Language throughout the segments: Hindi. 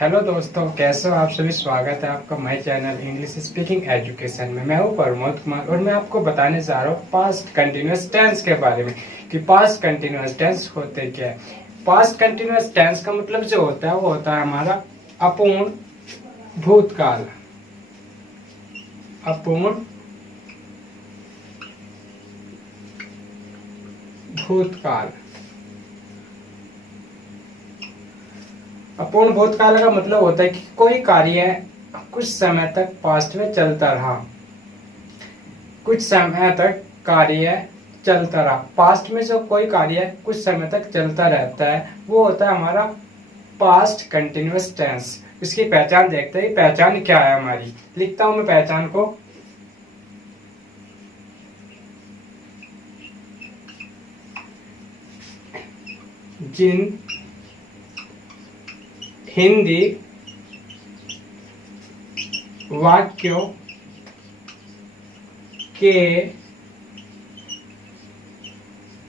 हेलो दोस्तों, कैसे हो आप सभी। स्वागत है आपका my channel English speaking education में। मैं हूं प्रमोद कुमार और मैं आपको बताने जा रहा हूं पास्ट कंटिन्यूअस टेंस के बारे में कि पास्ट कंटिन्यूअस टेंस होते क्या है। पास्ट कंटिन्यूअस टेंस का मतलब जो होता है वो होता है हमारा अपूर्ण भूतकाल। अपूर्ण भूतकाल। अपूर्ण भूतकाल का मतलब होता है कि कोई कार्य कुछ समय तक पास्ट में चलता रहा। कुछ समय तक कार्य चलता रहा। पास्ट में जो कोई कार्य कुछ समय तक चलता रहता है वो होता है हमारा पास्ट कंटिन्यूअस टेंस। इसकी पहचान देखते हैं। पहचान क्या है हमारी, लिखता हूं मैं पहचान को। जिन हिंदी वाक्यों के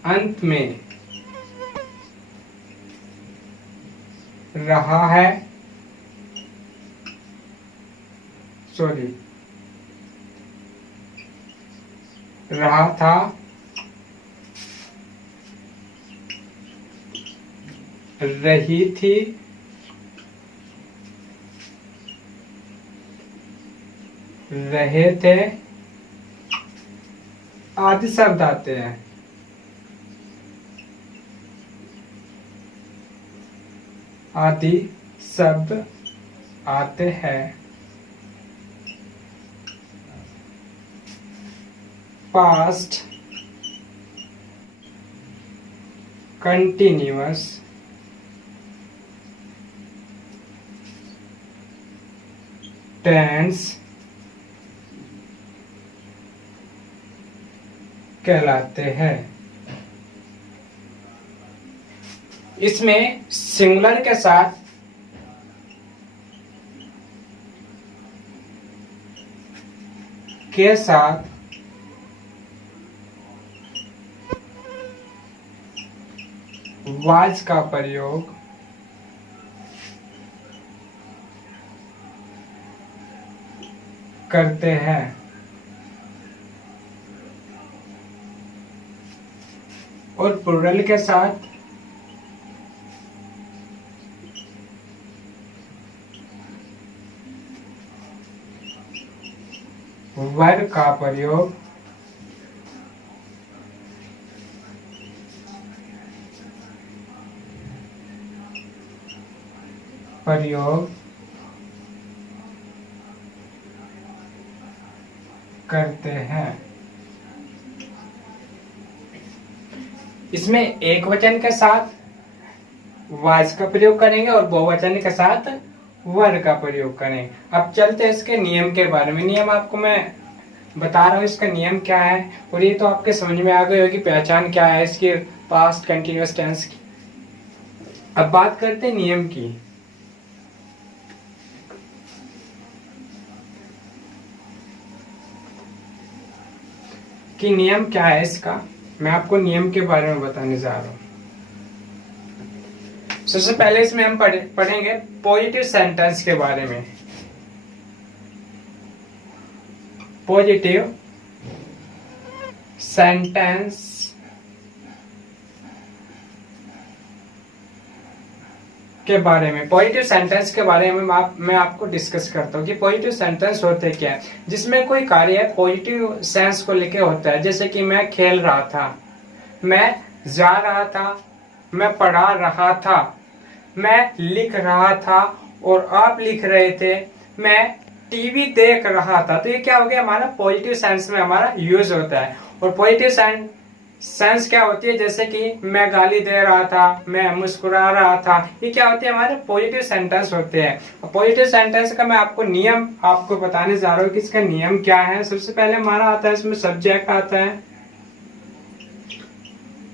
अंत में रहा है, रहा था, रही थी, रहे थे आदि शब्द आते हैं। आदि शब्द आते हैं पास्ट कंटिन्यूअस टेंस कहलाते हैं। इसमें सिंगुलर के साथ वाज का प्रयोग करते हैं। और प्लूरल के साथ वर का प्रयोग करते हैं। इसमें एक वचन के साथ वाज का प्रयोग करेंगे और बहुवचन के साथ वर का प्रयोग करें। अब चलते हैं इसके नियम के बारे में। नियम आपको मैं बता रहा हूँ, इसका नियम क्या है और ये तो आपके समझ में आ गई होगी पहचान क्या है इसकी पास्ट कंटिन्यूअस टेंस की। अब बात करते हैं नियम की। कि नियम क्या है इसका, मैं आपको नियम के बारे में बताने जा रहा हूं। सबसे पहले इसमें हम पढ़ेंगे पॉजिटिव सेंटेंस के बारे में। पॉजिटिव सेंटेंस के बारे में। पॉजिटिव सेंटेंस के बारे में मैं आपको डिस्कस करता हूँ कि पॉजिटिव सेंटेंस होते क्या है। जिसमें कोई कार्य पॉजिटिव सेंस को लेके होता है। जैसे कि मैं खेल रहा था, मैं जा रहा था, मैं पढ़ा रहा था, मैं लिख रहा था और आप लिख रहे थे, मैं टीवी देख रहा था। तो ये क्या हो गया, हमारा पॉजिटिव सेंस में हमारा यूज होता है। और पॉजिटिव सेंस क्या होती है, जैसे कि मैं गाली दे रहा था, मैं मुस्कुरा रहा था, ये क्या होते हैं, हमारे पॉजिटिव सेंटेंस होते हैं। पॉजिटिव सेंटेंस का मैं आपको नियम आपको बताने जा रहा हूँ कि इसका नियम क्या है। सबसे पहले हमारा आता है इसमें सब्जेक्ट आता है,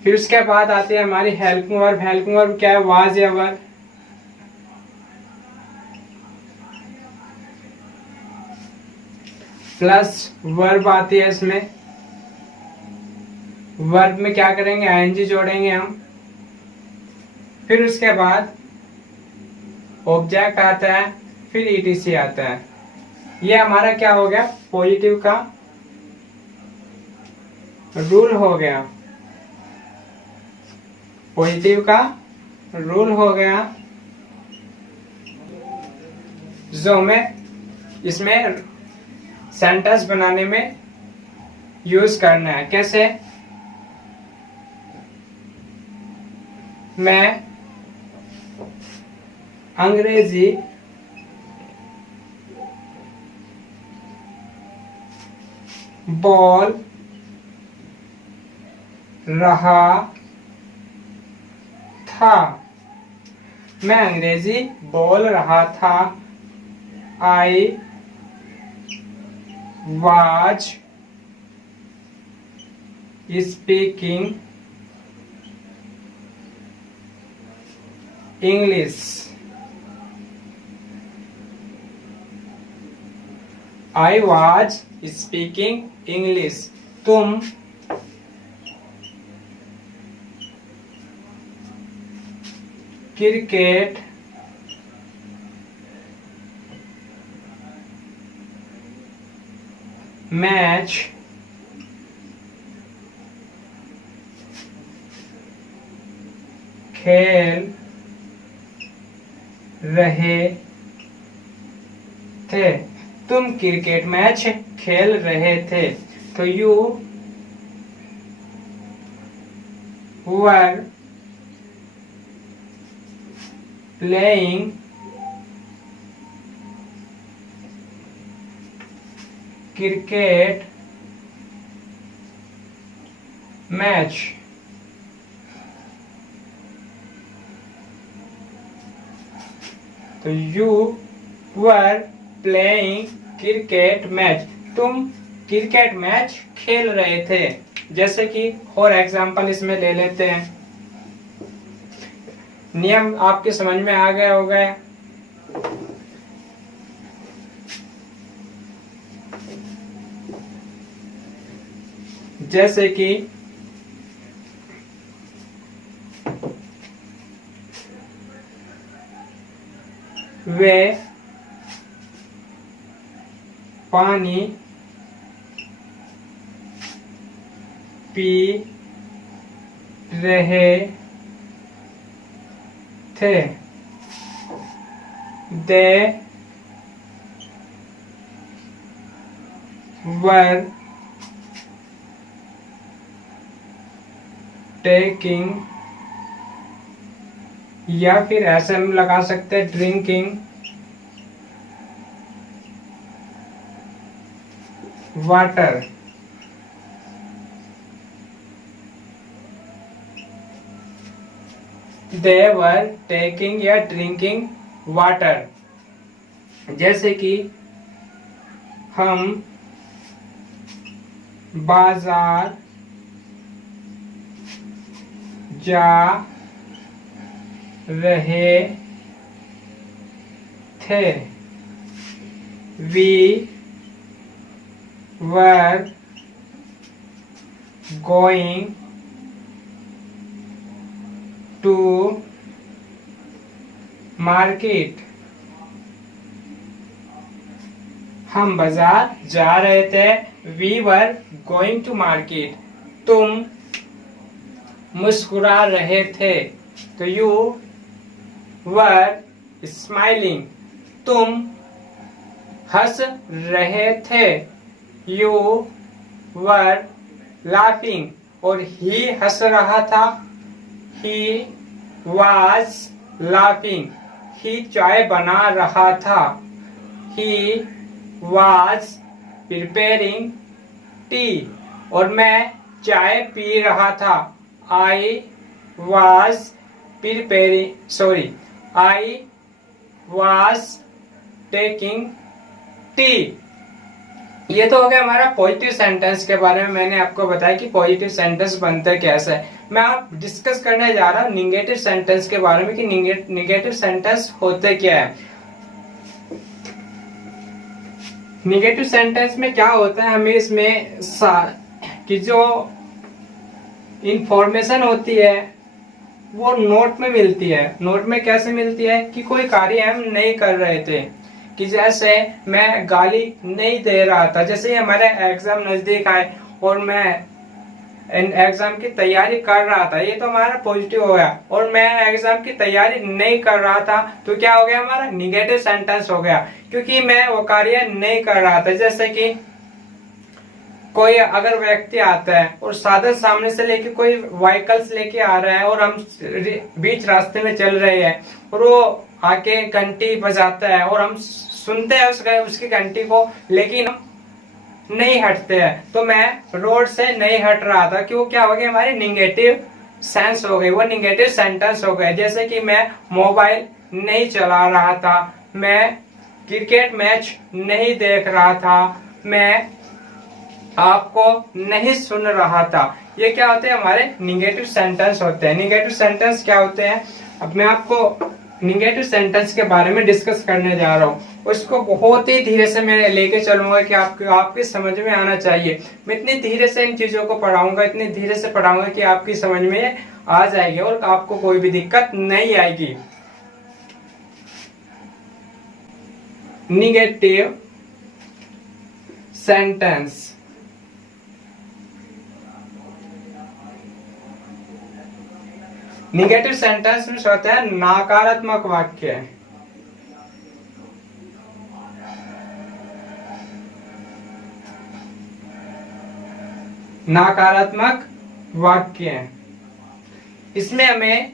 फिर उसके बाद आती है हमारी हेल्पिंग वर्ब। हेल्पिंग वर्ब क्या है, वाज या वर। प्लस वर्ब आती है इसमें। वर्ब में क्या करेंगे, आईएनजी जोड़ेंगे हम। फिर उसके बाद ऑब्जेक्ट आता है, फिर ईटीसी आता है। ये हमारा क्या हो गया, पॉजिटिव का रूल हो गया, पॉजिटिव का रूल हो गया, जो हमें इसमें सेंटेंस बनाने में यूज करना है। कैसे, मैं अंग्रेजी बोल रहा था, मैं अंग्रेजी बोल रहा था। I was speaking English. I was speaking English. तुम क्रिकेट मैच खेल रहे थे। तुम क्रिकेट मैच खेल रहे थे, तो you were playing cricket match. तो you were playing cricket match, तुम क्रिकेट मैच खेल रहे थे। जैसे कि और एग्जांपल इसमें ले लेते हैं। नियम आपके समझ में आ गया होगा। जैसे कि वे पानी पी रहे थे। They were taking, या फिर ऐसे हम लगा सकते हैं drinking water. They were taking या ड्रिंकिंग वाटर। जैसे कि हम बाजार जा रहे थे। We were going to market। हम बाजार जा रहे थे। We were going to market। तुम मुस्कुरा रहे थे, तो you were smiling। तुम हंस रहे थे, you were laughing। और he हंस रहा था, he was laughing। he चाय बना रहा था, he was preparing tea। और मैं चाय पी रहा था, I was preparing, sorry, I was taking tea। ये तो हो गया हमारा पॉजिटिव सेंटेंस के बारे में। मैंने आपको बताया कि पॉजिटिव सेंटेंस बनते कैसे है। मैं आप डिस्कस करने जा रहा हूँ निगेटिव सेंटेंस के बारे में कि निगेटिव सेंटेंस होते क्या है। निगेटिव सेंटेंस में क्या होता है, हमें इसमें कि जो इंफॉर्मेशन होती है वो नोट में मिलती है। नोट में कैसे मिलती है कि कोई कार्य हम नहीं कर रहे थे, कि जैसे मैं गाली नहीं दे रहा था, जैसे हमारे एग्जाम नजदीक आए और मैं एग्जाम की तैयारी कर रहा था, ये तो हमारा पॉजिटिव हो गया। और मैं एग्जाम की तैयारी नहीं कर रहा था तो क्या हो गया, हमारा निगेटिव सेंटेंस हो गया, क्योंकि मैं वो कार्य नहीं कर रहा था। जैसे कि कोई अगर व्यक्ति आता है और साधन सामने से लेके कोई व्हीकल्स लेके आ रहा है और हम बीच रास्ते में चल रहे हैं और वो आके घंटी बजाता है और हम सुनते हैं उसकी घंटी को, लेकिन हम नहीं हटते हैं, तो मैं रोड से नहीं हट रहा था, क्यों, क्या हो गया, हमारी निगेटिव सेंस हो गई, वो निगेटिव सेंटेंस हो गया। जैसे कि मैं मोबाइल नहीं चला रहा था, मैं क्रिकेट मैच नहीं देख रहा था, मैं आपको नहीं सुन रहा था। ये क्या होते हैं, हमारे निगेटिव सेंटेंस होते हैं। निगेटिव सेंटेंस क्या होते हैं, अब मैं आपको निगेटिव सेंटेंस के बारे में डिस्कस करने जा रहा हूँ। उसको बहुत ही धीरे से मैं लेके चलूंगा कि आपकी समझ में आना चाहिए। मैं इतनी धीरे से इन चीजों को पढ़ाऊंगा, इतनी धीरे से पढ़ाऊंगा कि आपकी समझ में आ जाएगी और आपको कोई भी दिक्कत नहीं आएगी। निगेटिव सेंटेंस, निगेटिव सेंटेंस में होता है नकारात्मक वाक्य। नकारात्मक वाक्य, इसमें हमें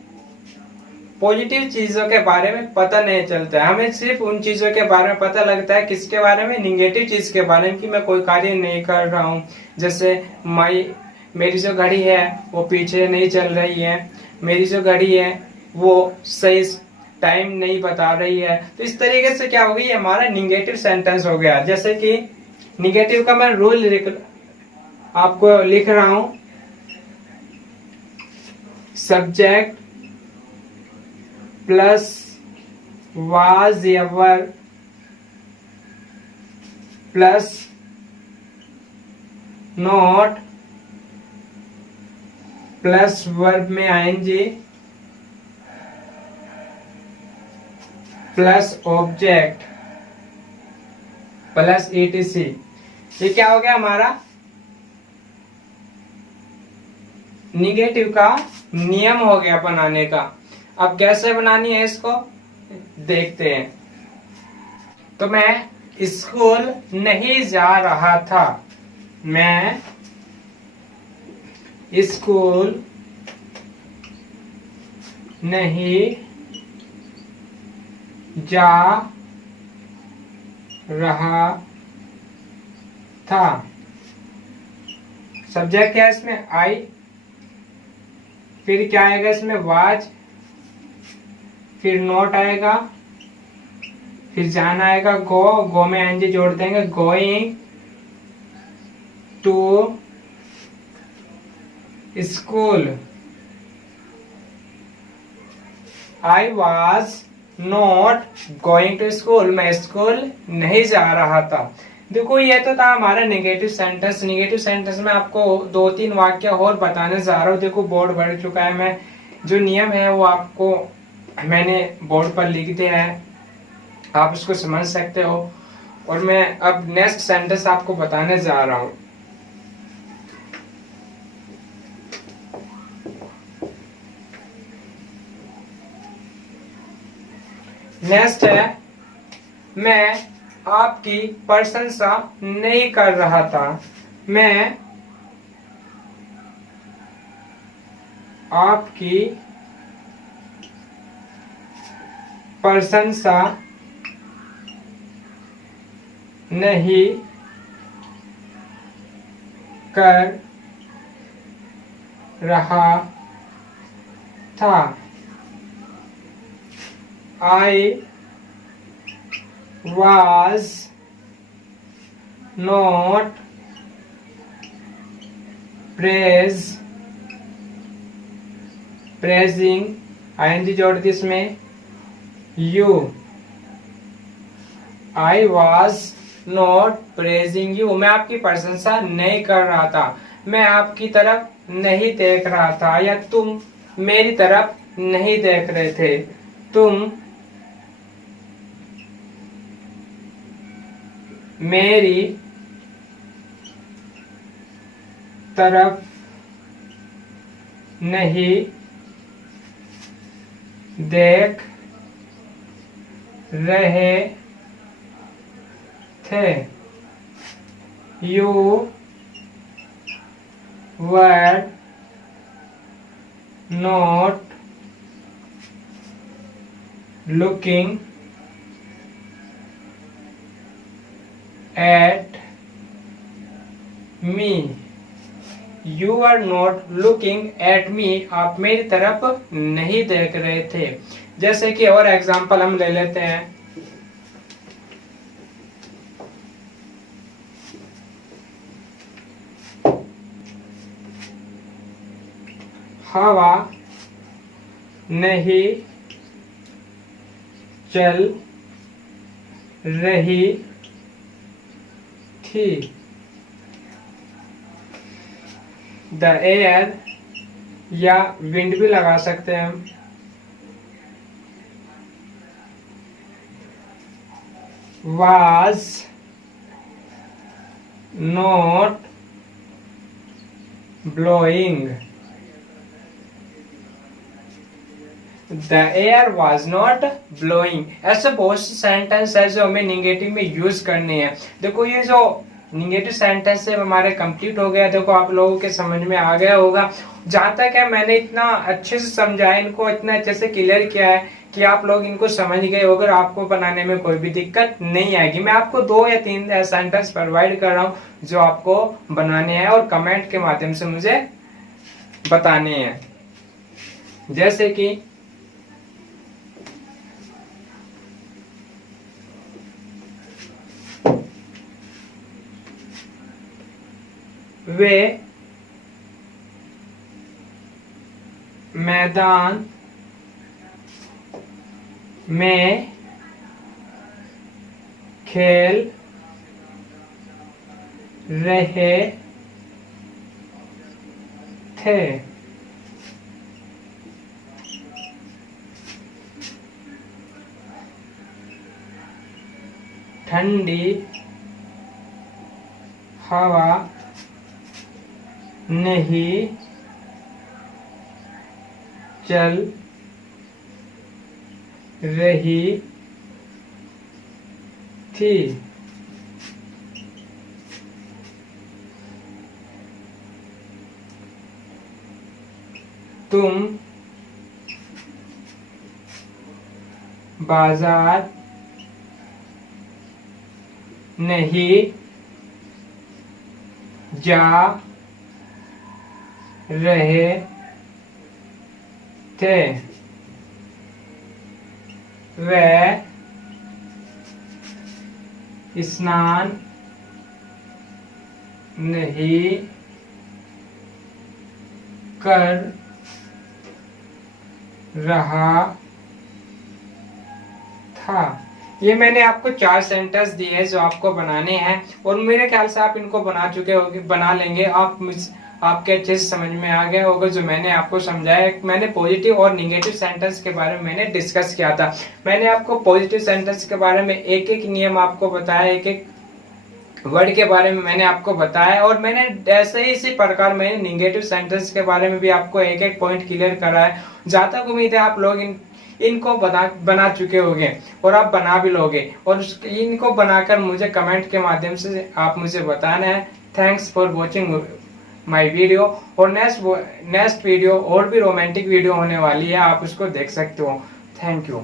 पॉजिटिव चीजों के बारे में पता नहीं चलता है, हमें सिर्फ उन चीजों के बारे में पता लगता है, किसके बारे में, निगेटिव चीज के बारे में, कि मैं कोई कार्य नहीं कर रहा हूँ। जैसे मेरी जो घड़ी है वो पीछे नहीं चल रही है, मेरी जो घड़ी है वो सही टाइम नहीं बता रही है। तो इस तरीके से क्या हो गई, हमारा निगेटिव सेंटेंस हो गया। जैसे कि निगेटिव का मैं रूल आपको लिख रहा हूं, subject plus was ever plus not plus verb में ING plus object plus ETC. ये क्या हो गया, हमारा निगेटिव का नियम हो गया बनाने का। अब कैसे बनानी है इसको देखते हैं। तो मैं स्कूल नहीं जा रहा था, मैं स्कूल नहीं जा रहा था। सब्जेक्ट क्या है इसमें, आई, फिर क्या आएगा इसमें, वाज, फिर नोट आएगा, फिर जाना आएगा, गो में एनजी जोड़ देंगे, going to school. I was not going to school, मैं स्कूल नहीं जा रहा था। देखो ये तो था हमारा नेगेटिव सेंटेंस। नेगेटिव सेंटेंस में आपको 2-3 वाक्य और बताने जा रहा हूँ। देखो बोर्ड भर चुका है, मैं जो नियम है वो आपको मैंने बोर्ड पर लिख दिया है, आप उसको समझ सकते हो। और मैं अब नेक्स्ट सेंटेंस आपको बताने जा रहा हूँ। नेक्स्ट है, मैं आपकी प्रशंसा नहीं कर रहा था, मैं आपकी प्रशंसा नहीं कर रहा था। I was not praising ing जोड़ दी इसमें you। I was not praising you, मैं आपकी प्रशंसा नहीं कर रहा था, मैं आपकी तरफ नहीं देख रहा था, या तुम मेरी तरफ नहीं देख रहे थे, तुम मेरी तरफ नहीं देख रहे थे। You were not looking at me. You are not looking at me. आप मेरी तरफ नहीं देख रहे थे। जैसे कि और एग्जांपल हम ले लेते हैं। हवा नहीं चल रही थी। द एयर, या विंड भी लगा सकते हैं हम, was not blowing. The air was not blowing. ऐसे बहुत से सेंटेंस है जो हमें निगेटिव में यूज करने हैं। देखो ये जो निगेटिव सेंटेंस है हमारे कंप्लीट हो गया। देखो आप लोगों के समझ में आ गया होगा। जहां तक है मैंने इतना अच्छे से समझाया, इनको इतना अच्छे से क्लियर किया है कि आप लोग इनको समझ गए हो। अगर आपको बनाने में कोई भी दिक्कत नहीं आएगी। मैं आपको 2 या 3 सेंटेंस प्रोवाइड कर रहा हूँ जो आपको बनाने हैं और कमेंट के माध्यम से मुझे बताने हैं। जैसे कि वे मैदान में खेल रहे थे। ठंडी हवा नहीं चल रही थी। तुम बाजार नहीं जा रहे थे। वह स्नान नहीं कर रहा था। ये मैंने आपको 4 सेंटेंस दिए हैं जो आपको बनाने हैं और मेरे ख्याल से आप इनको बना चुके होंगे, बना लेंगे। आपके अच्छे से समझ में आ गया होगा जो मैंने आपको समझाया। मैंने पॉजिटिव और निगेटिव सेंटेंस के बारे में मैंने डिस्कस किया था। मैंने आपको पॉजिटिव सेंटेंस के बारे में एक एक नियम आपको बताया, एक एक वर्ड के बारे में मैंने आपको बताया और मैंने ऐसे ही इसी प्रकार मैंने निगेटिव सेंटेंस के बारे में भी आपको एक एक पॉइंट क्लियर करा है। जहां तक उम्मीद है आप लोग इनको बना चुके होंगे और आप बना भी लोगे और इनको बनाकर मुझे कमेंट के माध्यम से आप मुझे बताना है। Thanks for watching my video. और नेक्स्ट वीडियो और भी रोमांटिक वीडियो होने वाली है, आप उसको देख सकते हो। Thank you.